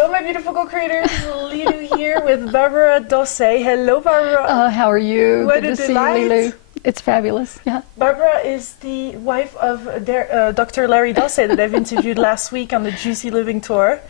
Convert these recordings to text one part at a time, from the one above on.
Hello, my beautiful co-creators. Lilu here with Barbara Dossey. Hello, Barbara. How are you? What Good a to delight. see you, Lilu. It's fabulous. Yeah. Barbara is the wife of Dr. Larry Dossey that I've interviewed last week on the Juicy Living Tour.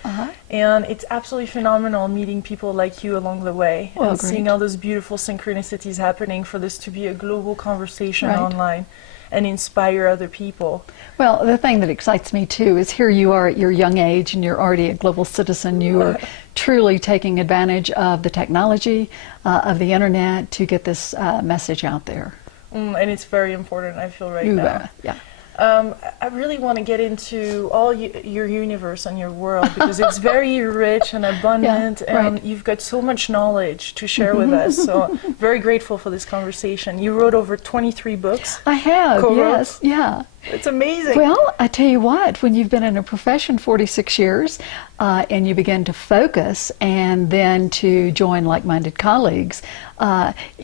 And it's absolutely phenomenal meeting people like you along the way and seeing all those beautiful synchronicities happening for this to be a global conversation online and inspire other people. Well, the thing that excites me too is here you are at your young age and you're already a global citizen. You are truly taking advantage of the technology, of the internet to get this message out there. And it's very important, I feel, right now. Yeah. I really want to get into all your universe and your world because it's very rich and abundant, and you've got so much knowledge to share with us. So very grateful for this conversation. You wrote over 23 books. I have, yes, yeah. It's amazing. Well, I tell you what, when you've been in a profession 46 years and you begin to focus and then to join like-minded colleagues,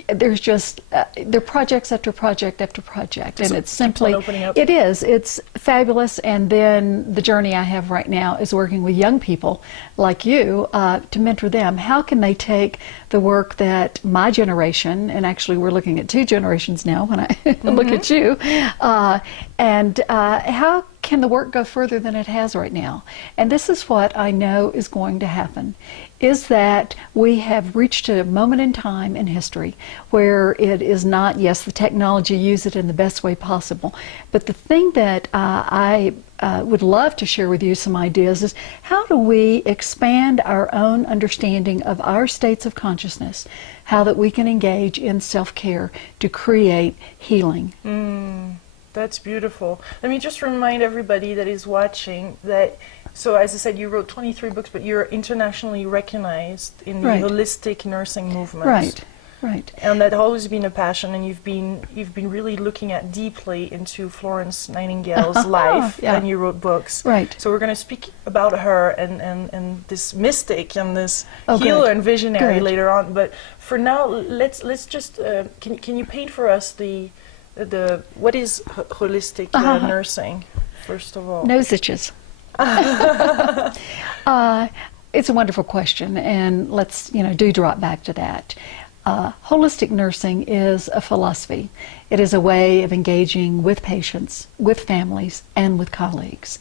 there's just, there are projects after project after project, and it's simply, it is, it's fabulous. And then the journey I have right now is working with young people like you to mentor them. How can they take the work that my generation, and actually we're looking at 2 generations now when I look at you, and how can the work go further than it has right now? And this is what I know is going to happen, is that we have reached a moment in time in history where it is not, yes, the technology, use it in the best way possible, but the thing that I would love to share with you some ideas is how do we expand our own understanding of our states of consciousness, how that we can engage in self-care to create healing. That's beautiful. Let me just remind everybody that is watching that, so as I said, you wrote 23 books, but you're internationally recognized in the holistic nursing movement. Right. And that has always been a passion, and you've been really looking at deeply into Florence Nightingale's life, and you wrote books. So we're going to speak about her and this mystic and this healer and visionary later on. But for now, let's just can you paint for us the what is holistic nursing, first of all? Nose itches. It's a wonderful question, and let's do drop back to that. Holistic nursing is a philosophy. It is a way of engaging with patients, with families, and with colleagues.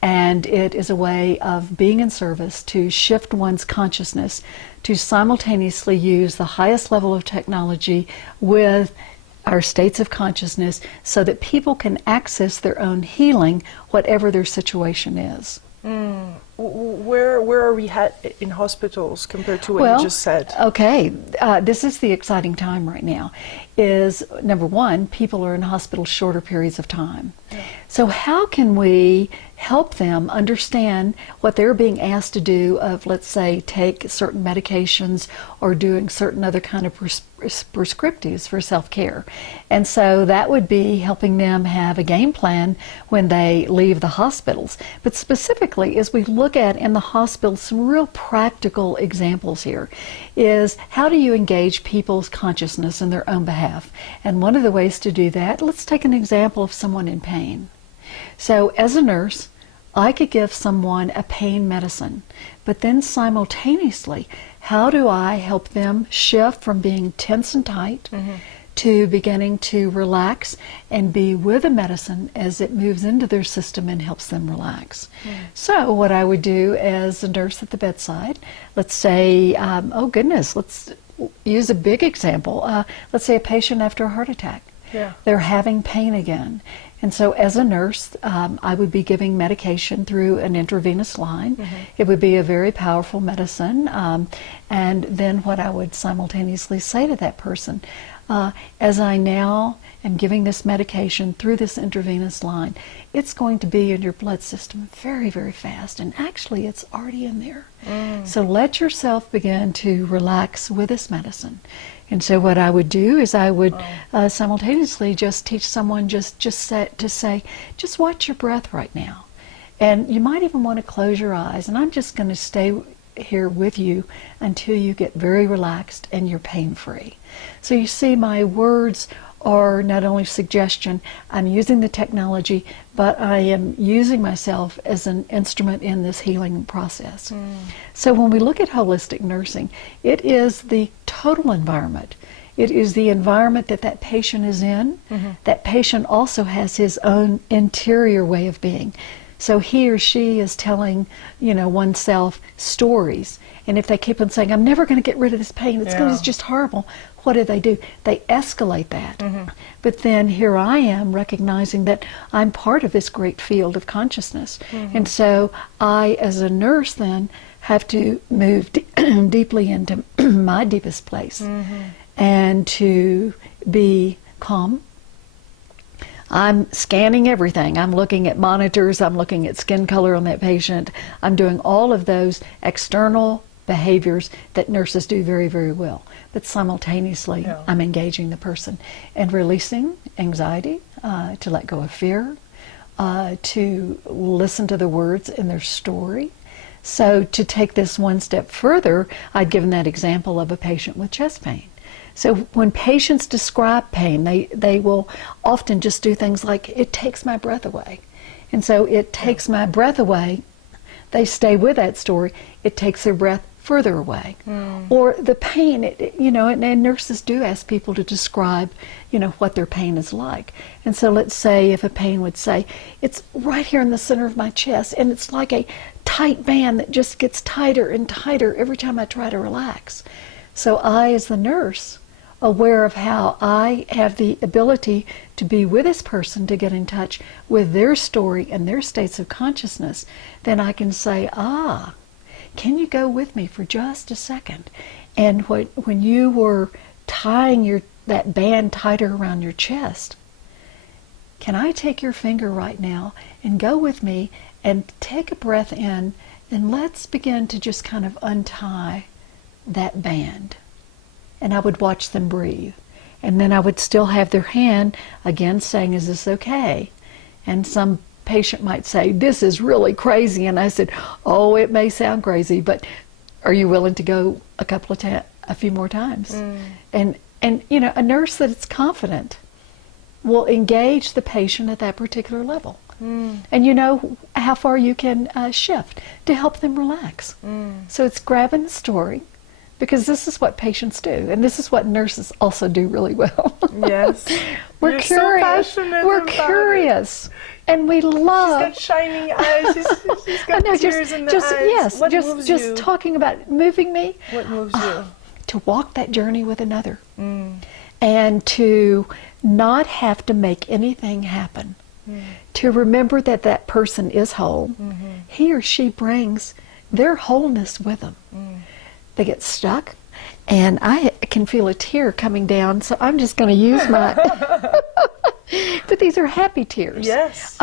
And it is a way of being in service to shift one's consciousness to simultaneously use the highest level of technology with our states of consciousness so that people can access their own healing, whatever their situation is. Where are we at in hospitals compared to what you just said? Okay, this is the exciting time right now. Is number one, people are in hospital shorter periods of time. So how can we help them understand what they're being asked to do of, let's say, take certain medications or doing certain other kind of prescriptives for self-care? And so that would be helping them have a game plan when they leave the hospitals. But specifically, as we look at in the hospital, some real practical examples here is how do you engage people's consciousness in their own behalf? And one of the ways to do that, let's take an example of someone in pain. So as a nurse, I could give someone a pain medicine, but then simultaneously, how do I help them shift from being tense and tight to beginning to relax and be with the medicine as it moves into their system and helps them relax? So what I would do as a nurse at the bedside, let's say, oh goodness, let's use a big example. Let's say a patient after a heart attack. They're having pain again. And so as a nurse, I would be giving medication through an intravenous line. It would be a very powerful medicine. And then what I would simultaneously say to that person, as I now am giving this medication through this intravenous line, it's going to be in your blood system very, very fast. And actually, it's already in there. So let yourself begin to relax with this medicine. And so what I would do is I would simultaneously just teach someone to say, just watch your breath right now. And you might even want to close your eyes. And I'm just going to stay here with you until you get very relaxed and you're pain-free. So you see, my words are not only suggestion, I'm using the technology, but I am using myself as an instrument in this healing process. So when we look at holistic nursing, it is the total environment. It is the environment that that patient is in. That patient also has his own interior way of being. So he or she is telling, you know, oneself stories. And if they keep on saying, I'm never going to get rid of this pain, it's just horrible, what do? They escalate that. But then here I am recognizing that I'm part of this great field of consciousness. And so I, as a nurse, then have to move deeply into my deepest place and to be calm. I'm scanning everything. I'm looking at monitors. I'm looking at skin color on that patient. I'm doing all of those external behaviors that nurses do very, very well. But simultaneously, I'm engaging the person and releasing anxiety, to let go of fear, to listen to the words in their story. So to take this one step further, I'd given that example of a patient with chest pain. So when patients describe pain, they will often just do things like, it takes my breath away. And so it takes my breath away. They stay with that story. It takes their breath further away. Or the pain, you know, and nurses do ask people to describe, you know, what their pain is like. And so let's say if a pain would say, it's right here in the center of my chest, and it's like a tight band that just gets tighter and tighter every time I try to relax. So I, as the nurse, aware of how I have the ability to be with this person, to get in touch with their story and their states of consciousness, then I can say, can you go with me for just a second? And when you were tying that band tighter around your chest, can I take your finger right now and go with me and take a breath in, and let's begin to just kind of untie that band. And I would watch them breathe. And then I would still have their hand, again, saying, is this okay? And some patient might say, this is really crazy. And I said, oh, it may sound crazy, but are you willing to go a few more times? And you know, a nurse that is confident will engage the patient at that particular level. And you know how far you can shift to help them relax. So it's grabbing the story, because this is what patients do, and this is what nurses also do really well. Yes. We're curious. So passionate We're about curious. And we love. She's got shining eyes. She's got tears in the eyes. Yes, what moves you? just talking about moving me. What moves you? To walk that journey with another. And to not have to make anything happen. To remember that that person is whole. He or she brings their wholeness with them. They get stuck, and I can feel a tear coming down, so I'm just going to use my... But these are happy tears. Yes.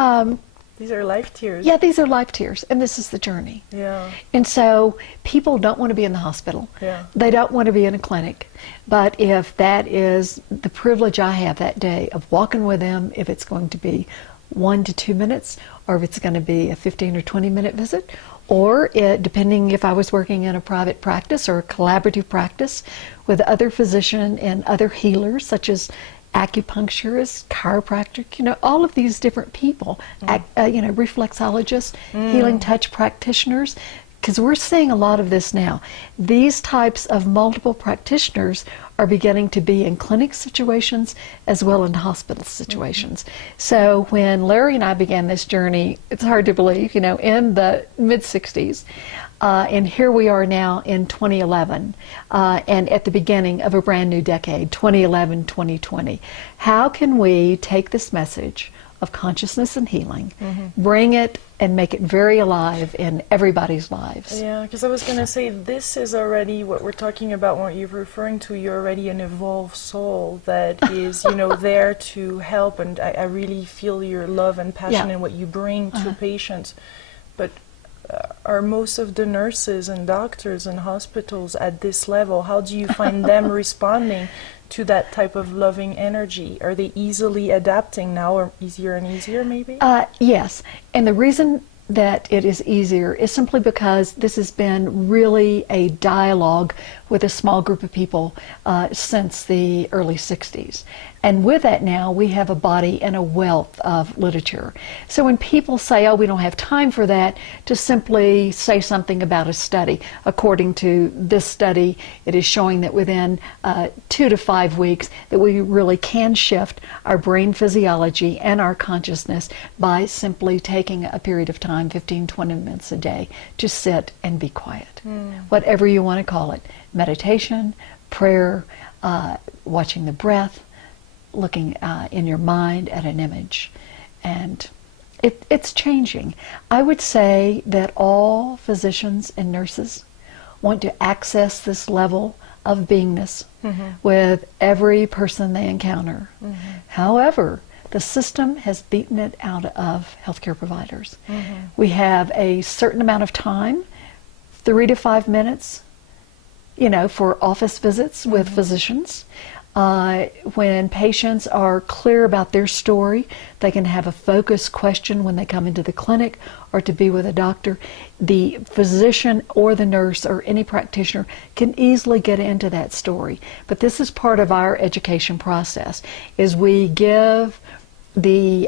These are life tears. Yeah, these are life tears, and this is the journey. Yeah. And so people don't want to be in the hospital. Yeah. They don't want to be in a clinic. But if that is the privilege I have that day of walking with them, if it's going to be 1 to 2 minutes, or if it's going to be a 15 or 20-minute visit, or depending if I was working in a private practice or a collaborative practice with other physicians and other healers, such as acupuncturists, chiropractic, you know, all of these different people, you know, reflexologists, healing touch practitioners, because we're seeing a lot of this now. These types of multiple practitioners are beginning to be in clinic situations as well in hospital situations. So when Larry and I began this journey, it's hard to believe, you know, in the mid-60s, and here we are now in 2011, and at the beginning of a brand new decade, 2011, 2020. How can we take this message of consciousness and healing, bring it and make it very alive in everybody's lives? Yeah, because I was going to say, this is already what we're talking about, what you're referring to. You're already an evolved soul that is, you know, there to help, and I really feel your love and passion and what you bring to patients. But are most of the nurses and doctors and hospitals at this level? How do you find them responding to that type of loving energy? Are they easily adapting now, or easier and easier maybe? Yes, and the reason that it is easier is simply because this has been really a dialogue with a small group of people since the early 60s. And with that now, we have a body and a wealth of literature. So when people say, oh, we don't have time for that, to simply say something about a study. According to this study, it is showing that within 2 to 5 weeks that we really can shift our brain physiology and our consciousness by simply taking a period of time, 15, 20 minutes a day, to sit and be quiet. Whatever you want to call it. Meditation, prayer, watching the breath, looking in your mind at an image. And it's changing. I would say that all physicians and nurses want to access this level of beingness with every person they encounter. However, the system has beaten it out of healthcare providers. We have a certain amount of time, 3 to 5 minutes, you know, for office visits with physicians. When patients are clear about their story, they can have a focused question when they come into the clinic or to be with a doctor. The physician or the nurse or any practitioner can easily get into that story. But this is part of our education process, is we give the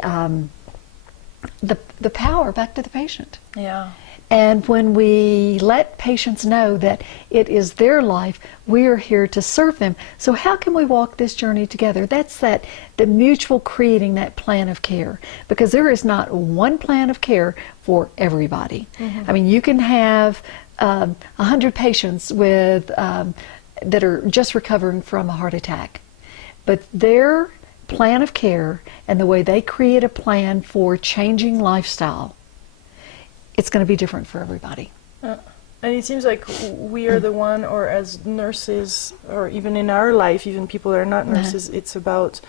power back to the patient. Yeah. And when we let patients know that it is their life, we are here to serve them. So how can we walk this journey together? That's the mutual creating that plan of care. Because there is not one plan of care for everybody. I mean, you can have 100 patients with that are just recovering from a heart attack. But their plan of care and the way they create a plan for changing lifestyle, it's going to be different for everybody. And it seems like we are the one, or as nurses, or even in our life, even people that are not nurses, it's about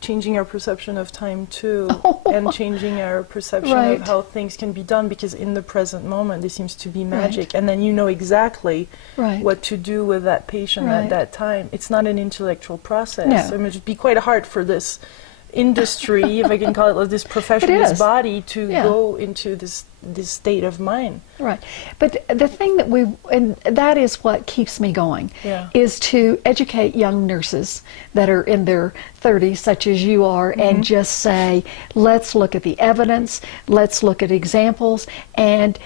changing our perception of time too, and changing our perception of how things can be done, because in the present moment there seems to be magic, and then you know exactly what to do with that patient at that time. It's not an intellectual process. I mean, it'd be quite hard for this industry, if I can call it like this profession, this body, to go into this state of mind. Right. But the thing that and that is what keeps me going, is to educate young nurses that are in their 30s, such as you are, and just say, let's look at the evidence, let's look at examples, and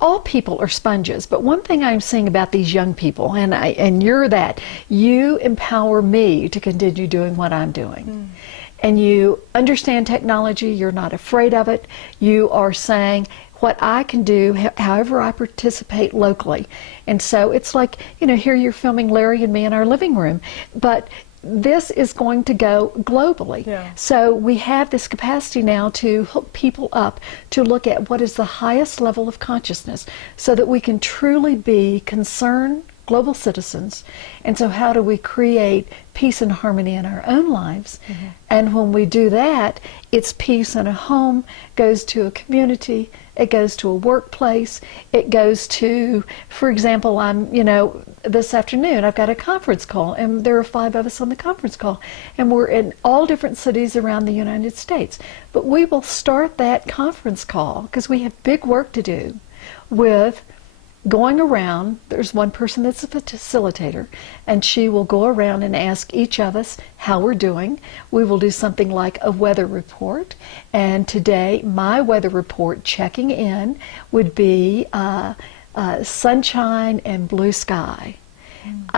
all people are sponges. But one thing I'm seeing about these young people, and you're that, you empower me to continue doing what I'm doing. And you understand technology, you're not afraid of it. You are saying what I can do, however I participate locally. And so it's like, you know, here you're filming Larry and me in our living room, but this is going to go globally. So we have this capacity now to hook people up to look at what is the highest level of consciousness, so that we can truly be concerned global citizens. And so how do we create peace and harmony in our own lives? And when we do that, it's peace in a home, goes to a community, it goes to a workplace, it goes to, for example, this afternoon I've got a conference call, and there are 5 of us on the conference call, and we're in all different cities around the United States. But we will start that conference call, because we have big work to do, with going around. There's one person that's a facilitator, and she will go around and ask each of us how we're doing. We will do something like a weather report, and today my weather report checking in would be sunshine and blue sky,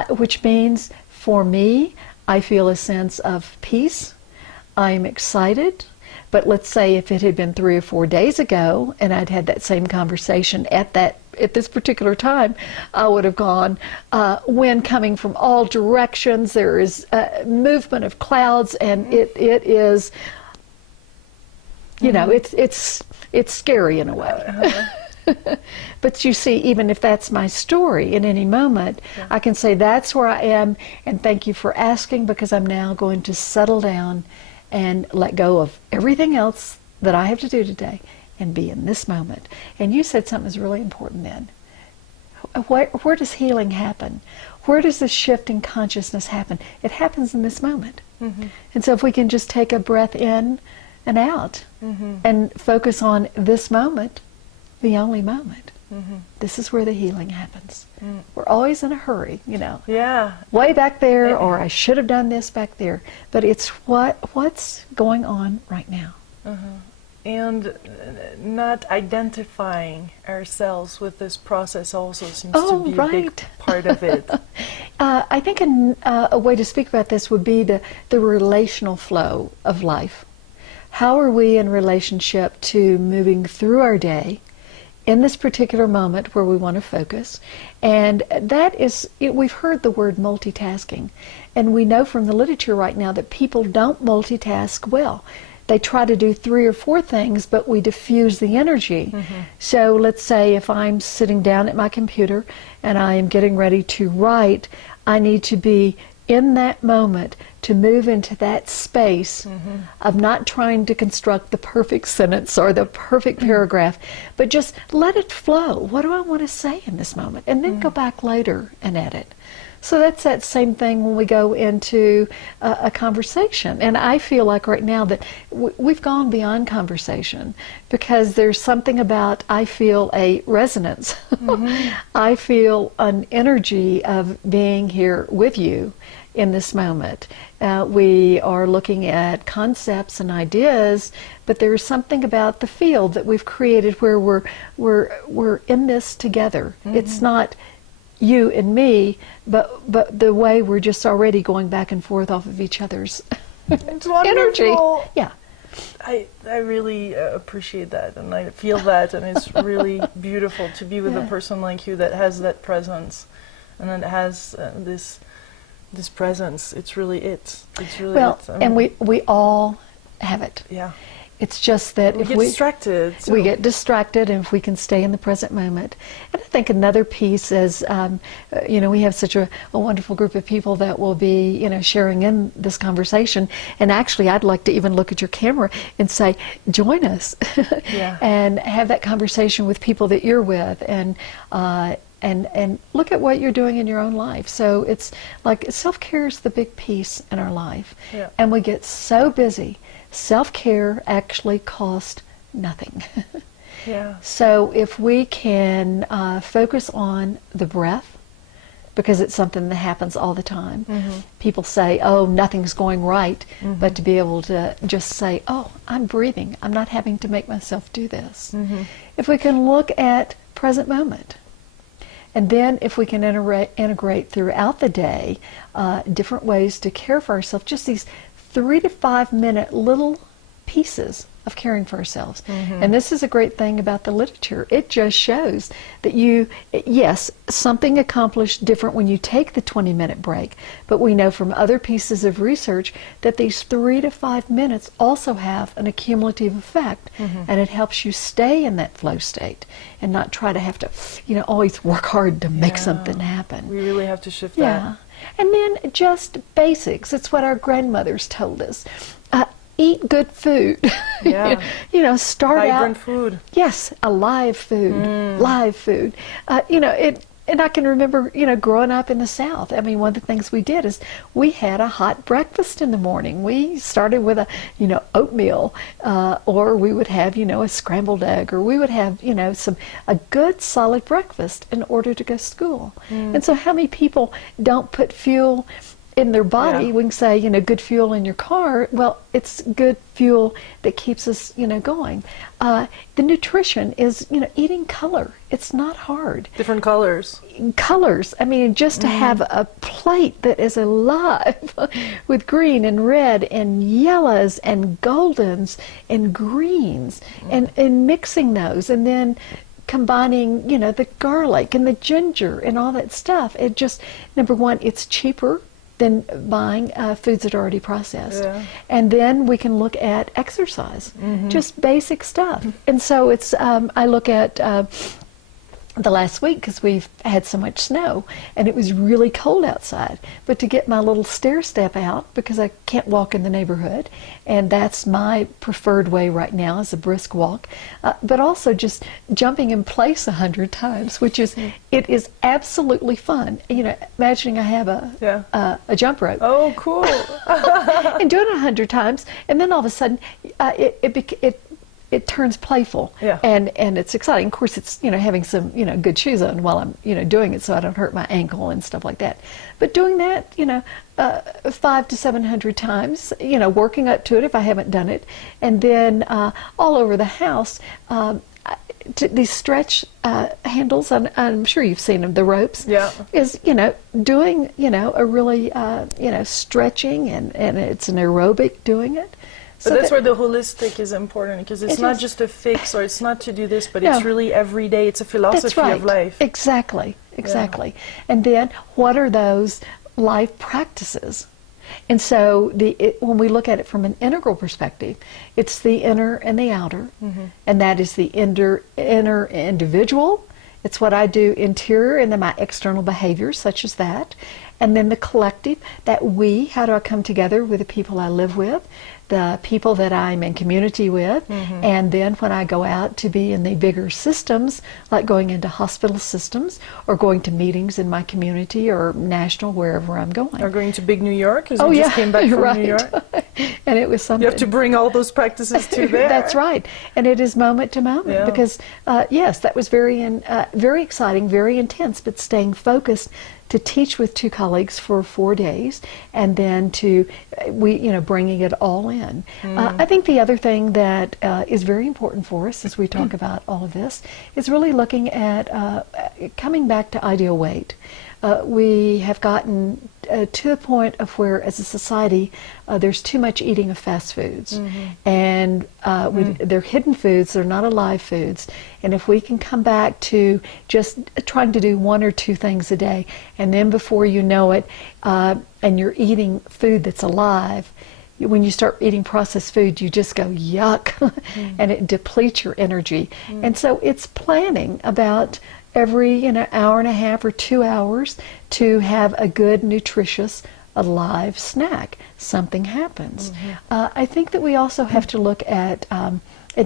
which means for me, I feel a sense of peace. I'm excited. But let's say if it had been 3 or 4 days ago and I'd had that same conversation at this particular time, I would have gone, wind coming from all directions, there is movement of clouds, and it is, you know, it's scary in a way. But you see, even if that's my story, in any moment, I can say that's where I am, and thank you for asking, because I'm now going to settle down and let go of everything else that I have to do today and be in this moment. And you said something that's really important then. Where does healing happen? Where does the shift in consciousness happen? It happens in this moment. And so if we can just take a breath in and out, and focus on this moment, the only moment. This is where the healing happens. We're always in a hurry, you know. Yeah. Way back there, or I should have done this back there. But it's what's going on right now. And not identifying ourselves with this process also seems to be a big part of it. I think a way to speak about this would be the relational flow of life. How are we in relationship to moving through our day in this particular moment where we want to focus? And that is, we've heard the word multitasking, and we know from the literature right now that people don't multitask well. They try to do 3 or 4 things, but we diffuse the energy. So let's say if I'm sitting down at my computer and I am getting ready to write, I need to be in that moment to move into that space of not trying to construct the perfect sentence or the perfect paragraph, but just let it flow. What do I want to say in this moment? And then go back later and edit. So that's that same thing when we go into a conversation. And I feel like right now that we've gone beyond conversation, because there's something about, I feel a resonance. I feel an energy of being here with you in this moment. We are looking at concepts and ideas, but there's something about the field that we've created where we're in this together. It's not you and me, but the way we're just already going back and forth off of each other's energy. Yeah. I really appreciate that, and I feel that, and it's really beautiful to be with a person like you that has that presence, and that has this presence. It's really it. It's really it. And we all have it. Yeah. It's just that if we get distracted, and if we can stay in the present moment. And I think another piece is, you know, we have such a wonderful group of people that will be, you know, sharing in this conversation. And actually, I'd like to even look at your camera and say, join us, and have that conversation with people that you're with, and look at what you're doing in your own life. So it's like self-care is the big piece in our life, and we get so busy. Self-care actually costs nothing. So if we can focus on the breath, because it's something that happens all the time. People say, oh, nothing's going right, but to be able to just say, oh, I'm breathing. I'm not having to make myself do this. If we can look at present moment, and then if we can integrate throughout the day different ways to care for ourselves, just these 3 to 5 minute little pieces of caring for ourselves. And this is a great thing about the literature. It just shows that yes, something accomplished different when you take the 20-minute break, but we know from other pieces of research that these 3 to 5 minutes also have an accumulative effect, and it helps you stay in that flow state and not try to have to, you know, always work hard to make something happen. We really have to shift that. And then just basics. It's what our grandmothers told us. Eat good food. You know, start Vibrant out. food. Yes, alive food. Live food. You know, and I can remember, you know, growing up in the South. I mean, one of the things we did is we had a hot breakfast in the morning. We started with a, you know, oatmeal, or we would have, you know, a scrambled egg, or we would have, you know, a good solid breakfast in order to go to school. And so how many people don't put fuel in their body? We can say, you know, good fuel in your car. Well, it's good fuel that keeps us, you know, going. The nutrition is, you know, eating color. It's not hard. Different colors. Colors. I mean, just to have a plate that is alive with green and red and yellows and goldens and greens, and mixing those, and then combining, you know, the garlic and the ginger and all that stuff. It just, number one, it's cheaper than buying foods that are already processed. And then we can look at exercise, just basic stuff. And so it's, I look at the last week, because we've had so much snow and it was really cold outside, but to get my little stair step out, because I can't walk in the neighborhood, and that's my preferred way right now, is a brisk walk, but also just jumping in place 100 times, which is, it is absolutely fun. You know, imagining I have a jump rope. Oh, cool. and do it 100 times, and then all of a sudden it turns playful, and it's exciting. Of course, it's having some good shoes on while I'm doing it, so I don't hurt my ankle and stuff like that. But doing that 500 to 700 times, working up to it if I haven't done it, and then all over the house. These stretch handles, I'm sure you've seen them, the ropes, is, doing, a really, stretching, and it's an aerobic doing it. But that's where the holistic is important, because it's not just a fix, or it's not to do this, but it's really every day. It's a philosophy of life. Exactly. And then what are those life practices? And so when we look at it from an integral perspective, it's the inner and the outer, and that is the inner individual. It's what I do interior, and then my external behaviors, such as that. And then the collective, that how do I come together with the people I live with, the people that I'm in community with, and then when I go out to be in the bigger systems, like going into hospital systems, or going to meetings in my community, or national, wherever I'm going. Or going to big New York, because you just came back from New York. And it was something. You have to bring all those practices to there. That's right. And it is moment to moment, because, yes, that was very exciting, very intense, but staying focused to teach with 2 colleagues for 4 days, and then bringing it all in. I think the other thing that is very important for us as we talk about all of this is really looking at coming back to ideal weight. We have gotten to the point of where, as a society, there's too much eating of fast foods, and they're hidden foods, they're not alive foods. And if we can come back to just trying to do 1 or 2 things a day, and then before you know it, and you're eating food that's alive, when you start eating processed food, you just go yuck, and it depletes your energy. And so it's planning about every hour and a half or 2 hours to have a good, nutritious, alive snack. Something happens. I think that we also have to look at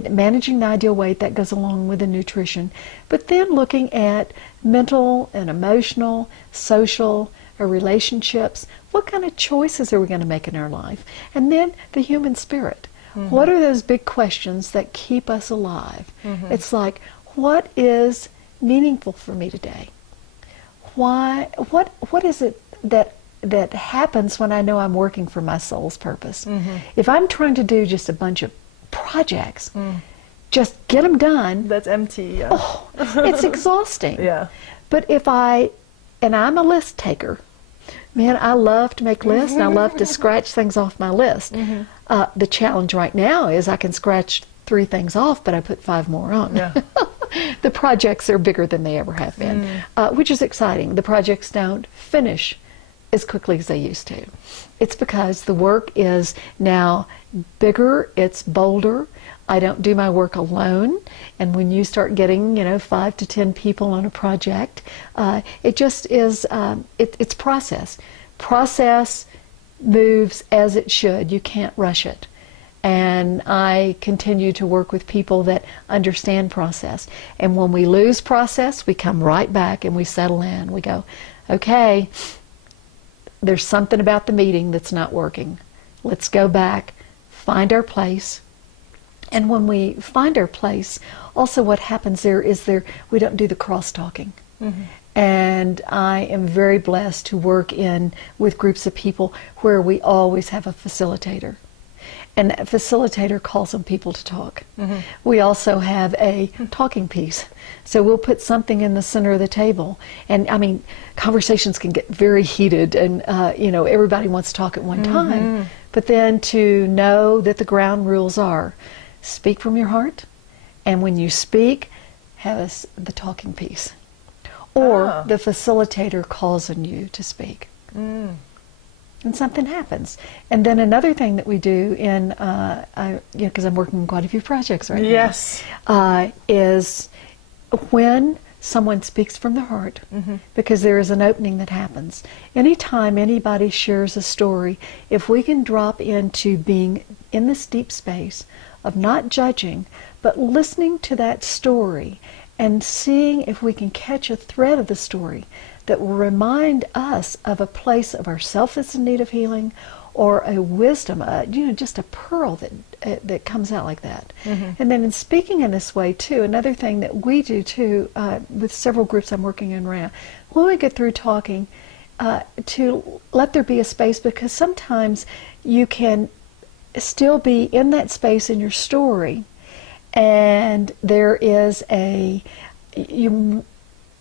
managing the ideal weight. That goes along with the nutrition, but then looking at mental and emotional, social, relationships. What kind of choices are we going to make in our life? And then the human spirit. What are those big questions that keep us alive? It's like, what is meaningful for me today? What is it that happens when I know I'm working for my soul's purpose? If I'm trying to do just a bunch of projects, just get them done, that's empty. It's exhausting. But if I'm a list taker, man, I love to make lists, and I love to scratch things off my list. The challenge right now is I can scratch 3 things off, but I put 5 more on. The projects are bigger than they ever have been, which is exciting. The projects don't finish as quickly as they used to. It's because the work is now bigger, it's bolder. I don't do my work alone, and when you start getting 5 to 10 people on a project, it just is, it's process. Process moves as it should. You can't rush it. And I continue to work with people that understand process. And when we lose process, we come right back and we settle in. We go, okay, there's something about the meeting that's not working. Let's go back, find our place. And when we find our place, also what happens is we don't do the cross-talking. And I am very blessed to work with groups of people where we always have a facilitator. And a facilitator calls on people to talk. We also have a talking piece. So we'll put something in the center of the table. And I mean, conversations can get very heated, and everybody wants to talk at one time. But then to know that the ground rules are, speak from your heart, and when you speak, have the talking piece. Or the facilitator calls on you to speak. And something happens. And then another thing that we do because I'm working on quite a few projects right now, is when someone speaks from their heart, because there is an opening that happens. Anytime anybody shares a story, if we can drop into being in this deep space of not judging, but listening to that story and seeing if we can catch a thread of the story that will remind us of a place of ourself that's in need of healing, or a wisdom, just a pearl that comes out like that. And then in speaking in this way too, another thing that we do too, with several groups I'm working in right now, when we get through talking, to let there be a space, because sometimes you can still be in that space in your story, and there is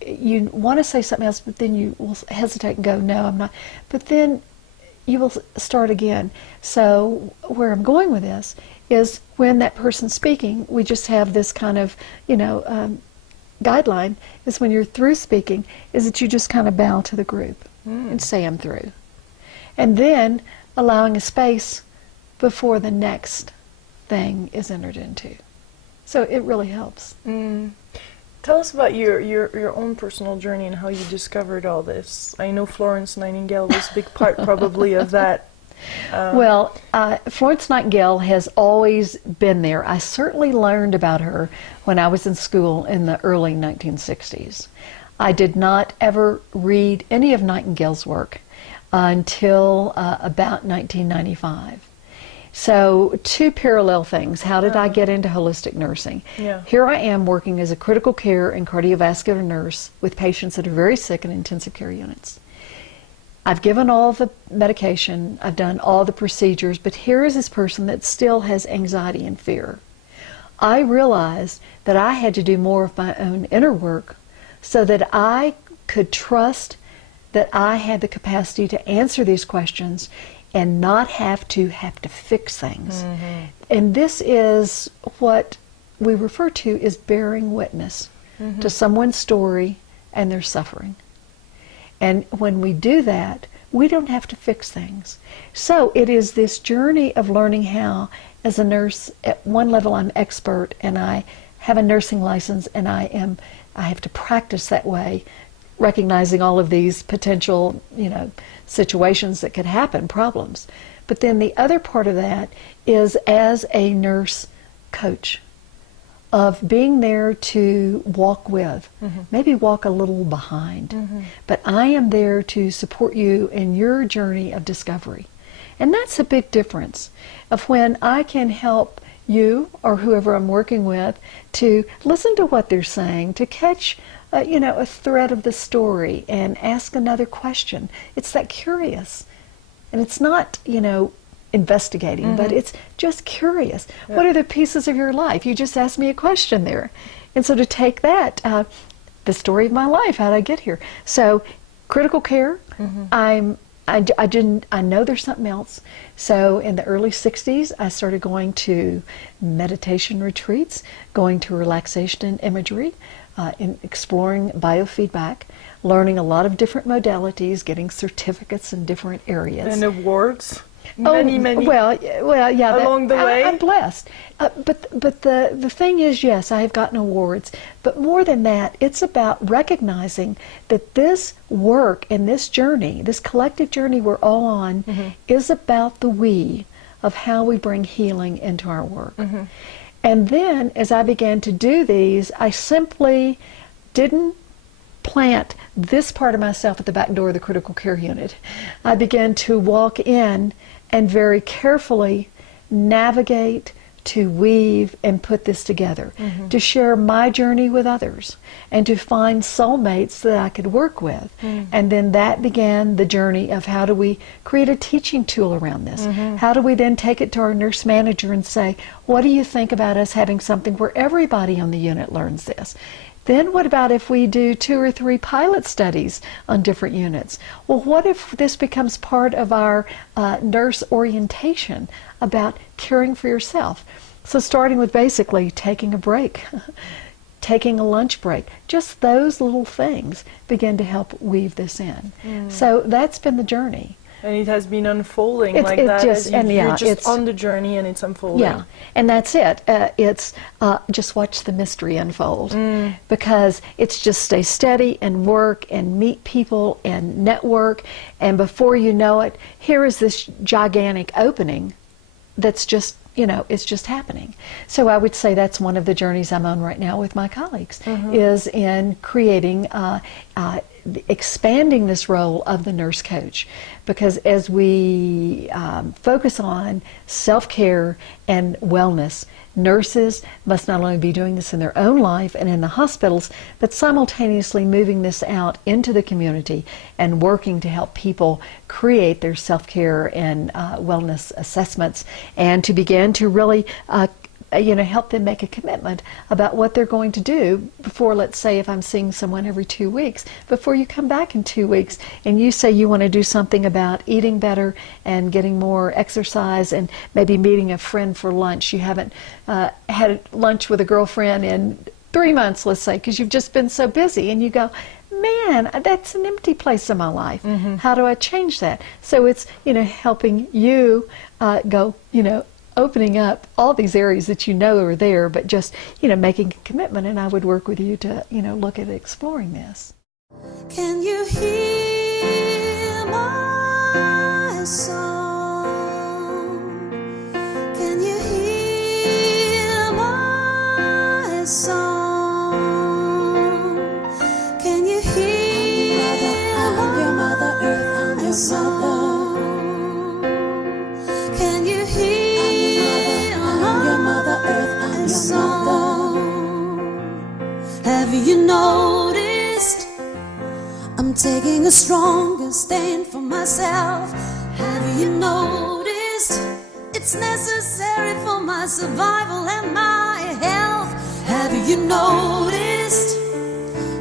you want to say something else, but then you will hesitate and go, no, I'm not. But then you will start again. So where I'm going with this is, when that person's speaking, we just have this kind of, guideline, is when you're through speaking, is that you just kind of bow to the group and say, I'm through. And then allowing a space before the next thing is entered into. So it really helps. Tell us about your own personal journey and how you discovered all this. I know Florence Nightingale was a big part probably of that. Well, Florence Nightingale has always been there. I certainly learned about her when I was in school in the early 1960s. I did not ever read any of Nightingale's work until about 1995. So two parallel things. How did I get into holistic nursing? Here I am working as a critical care and cardiovascular nurse with patients that are very sick in intensive care units. I've given all the medication, I've done all the procedures, but here is this person that still has anxiety and fear. I realized that I had to do more of my own inner work so that I could trust that I had the capacity to answer these questions and not have to fix things. And this is what we refer to as bearing witness to someone's story and their suffering. And when we do that, we don't have to fix things. So it is this journey of learning how, as a nurse, at one level I'm expert and I have a nursing license and I have to practice that way, recognizing all of these potential, situations that could happen, problems. But then the other part of that is as a nurse coach, of being there to walk with, maybe walk a little behind, but I am there to support you in your journey of discovery. And that's a big difference of when I can help you or whoever I'm working with to listen to what they're saying, to catch a thread of the story and ask another question. It's that curious. And it's not, investigating, but it's just curious. What are the pieces of your life? You just asked me a question there. And so to take that, the story of my life, how did I get here? So critical care, I know there's something else. So in the early 60s, I started going to meditation retreats, going to relaxation and imagery, in exploring biofeedback, learning a lot of different modalities, getting certificates in different areas. And awards? Many. Well, yeah. Along the way? I'm blessed. But the thing is, yes, I have gotten awards. But more than that, it's about recognizing that this work and this journey, this collective journey we're all on, is about the we of how we bring healing into our work. And then, as I began to do these, I simply didn't plant this part of myself at the back door of the critical care unit. I began to walk in and very carefully navigate, to weave and put this together, to share my journey with others, and to find soulmates that I could work with. And then that began the journey of how do we create a teaching tool around this? How do we then take it to our nurse manager and say, what do you think about us having something where everybody on the unit learns this? Then what about if we do 2 or 3 pilot studies on different units? Well, what if this becomes part of our nurse orientation about caring for yourself? So starting with basically taking a break, taking a lunch break, just those little things begin to help weave this in. So that's been the journey. And it has been unfolding like that. You're just on the journey and it's unfolding. Yeah, and that's it. It's just watch the mystery unfold, because it's just stay steady and work and meet people and network, and before you know it, here is this gigantic opening that's just, it's just happening. So I would say that's one of the journeys I'm on right now with my colleagues, is in creating expanding this role of the nurse coach, because as we focus on self-care and wellness, nurses must not only be doing this in their own life and in the hospitals, but simultaneously moving this out into the community and working to help people create their self-care and wellness assessments, and to begin to really help them make a commitment about what they're going to do before, let's say, if I'm seeing someone every 2 weeks, before you come back in 2 weeks and you say you want to do something about eating better and getting more exercise and maybe meeting a friend for lunch. You haven't had lunch with a girlfriend in 3 months, let's say, because you've just been so busy, and you go, man, that's an empty place in my life. How do I change that? So it's, helping you go, opening up all these areas that you know are there, but just, making a commitment, and I would work with you to, look at exploring this. Can you hear my song? Can you hear my song? Can you hear I'm your mother earth, I'm your song? Can you hear Have you noticed I'm taking a stronger stand for myself? Have you noticed it's necessary for my survival and my health? Have you noticed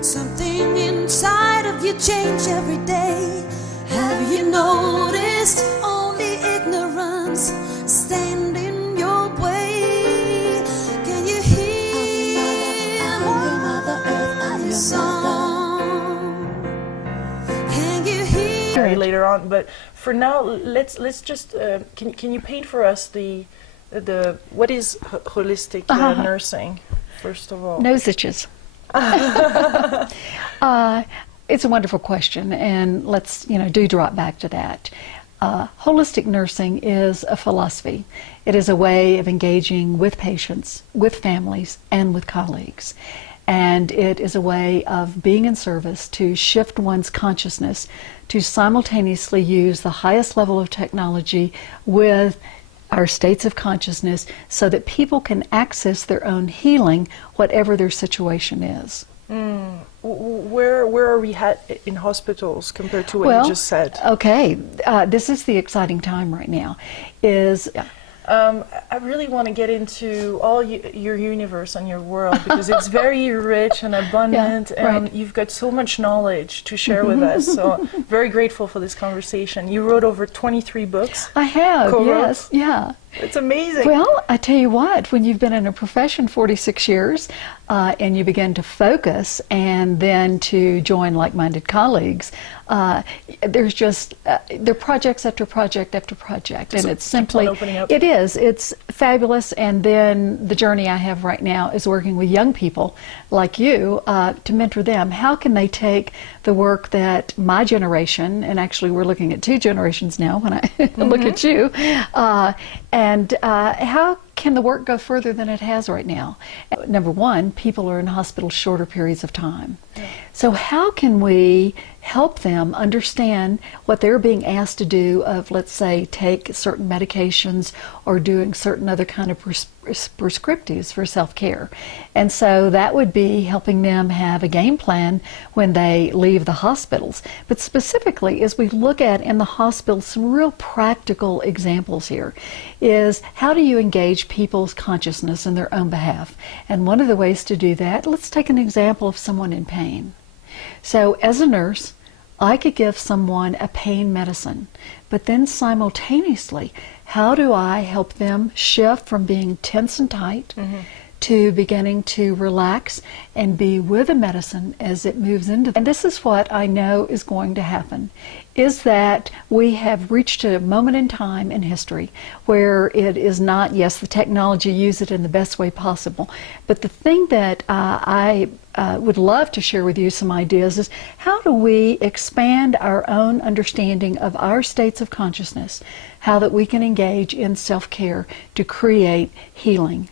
something inside of you change every day? Have you noticed only ignorance stand in your way? Can you hear my song? Can you hear later on, but for now, let's just can you paint for us the what is holistic nursing, first of all? Nose itches. It's a wonderful question, and let's do drop back to that. Holistic nursing is a philosophy. It is a way of engaging with patients, with families, and with colleagues. And it is a way of being in service to shift one's consciousness to simultaneously use the highest level of technology with our states of consciousness so that people can access their own healing, whatever their situation is. Where are we at in hospitals compared to what you just said? Okay, this is the exciting time right now. I really want to get into all your universe and your world, because it's very rich and abundant, and you've got so much knowledge to share with us. So very grateful for this conversation. You wrote over 23 books. I have, yes. Yeah. It's amazing. Well, I tell you what, when you've been in a profession 46 years and you begin to focus and then to join like-minded colleagues, there's just, there are projects after project after project, and it's simply, it is, it's fabulous. And then the journey I have right now is working with young people like you to mentor them. How can they take the work that my generation, and actually we're looking at 2 generations now when I look at you, and how can the work go further than it has right now? Number one, people are in hospitals shorter periods of time. So how can we help them understand what they're being asked to do of, let's say, take certain medications or doing certain other kind of prescriptives for self-care? And so that would be helping them have a game plan when they leave the hospitals. But specifically, as we look at in the hospital, some real practical examples here is how do you engage people's consciousness in their own behalf? And one of the ways to do that, let's take an example of someone in pain. So as a nurse, I could give someone a pain medicine, but then simultaneously, how do I help them shift from being tense and tight to beginning to relax and be with the medicine as it moves into them? And this is what I know is going to happen, is that we have reached a moment in time in history where it is not, yes, the technology, use it in the best way possible, but the thing that I would love to share with you some ideas is how do we expand our own understanding of our states of consciousness, how that we can engage in self-care to create healing.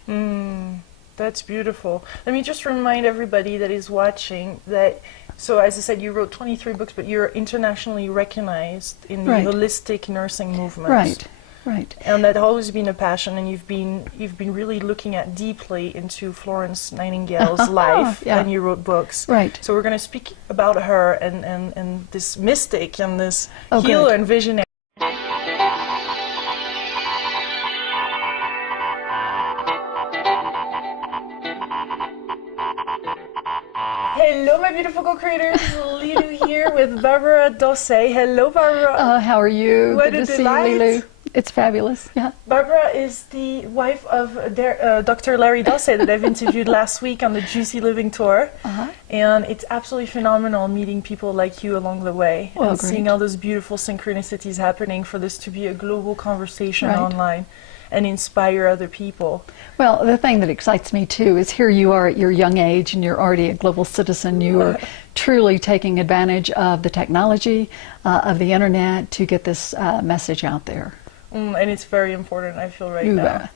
That's beautiful. Let me just remind everybody that is watching that So as I said, you wrote 23 books, but you're internationally recognized in the holistic nursing movement. Right. And that's always been a passion, and you've been really looking at deeply into Florence Nightingale's life, and you wrote books. Right. So we're going to speak about her and this mystic and this healer and visionary. Hello, my beautiful co-creators. Lilu here with Barbara Dossey. Hello, Barbara. How are you? What Good a to delight. see you, Lilu. It's fabulous. Yeah. Barbara is the wife of Dr. Larry Dossey that I've interviewed last week on the Juicy Living Tour. And it's absolutely phenomenal meeting people like you along the way and seeing all those beautiful synchronicities happening for this to be a global conversation online and inspire other people. Well, the thing that excites me too is here you are at your young age and you're already a global citizen. You are truly taking advantage of the technology, of the internet to get this message out there. And it's very important, I feel, right now.